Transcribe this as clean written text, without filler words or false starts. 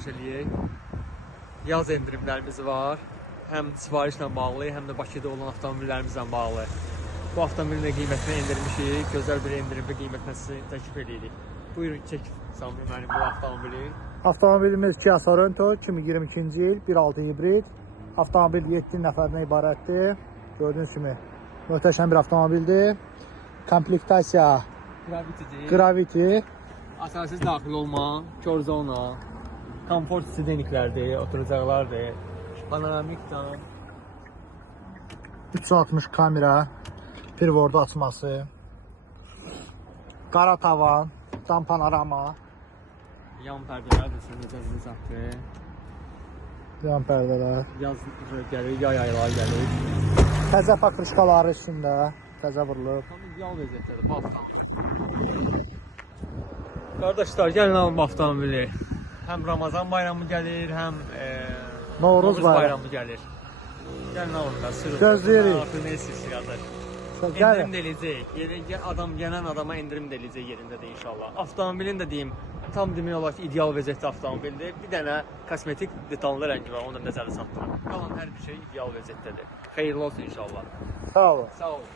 açılış eləyək. Yaz endirimlərimiz var. Həm sifarişlə bağlı, həm də Bakıda olan avtomobillərimizlə bağlı. Bu avtomobilin də qiymətini endirmişik. Gözəl bir endirimli qiymətlə sizə təklif edirik. Buyurun, çək Samir mənim bu avtomobili. Avtomobilimiz Kia Sorento 2022-ci il 1.6 hibrid. Avtomobil 7 nəfərdən ibarətdir. Gördüyünüz kimi möhtəşəm bir avtomobildir. Komplektasiya Gravity. Asansız daxil olma, kör zona, komfort sideniklərdir, oturacaqlardır. Panoramik cam. 360 kamera, privordu açması, qara tavan, cam panorama, Yan pərdələr də sizin satdı. yan pərdələr, Yaz gəlir, yay aylar gəlir. təzə pakrışkaları üstündə, təzə vurulub. Tam ideal vəziyyətdədir bu avtomobil. Qardaşlar, gəlin alın bu avtomobili. Həm Ramazan bayramı gəlir, həm Novruz bayramı gəlir. Gəlin alın da, sürün. Gözləyirik. Artıq nə istəyirsin qardaş? Gəlin. İndirim də eləyəcək. Gələn adama indirim də eləyəcək yerindədir inşallah. Avtomobilin də deyim, tam demək olar ki, ideal vəziyyətdə avtomobildir. Bir dənə kosmetik detallı rəngi var, onu da nəzərdə saxlayın. Qalan hər bir şey ideal vəziyyətdədir. Xeyirli olsun inşallah. Sağ olun. Sağ olun.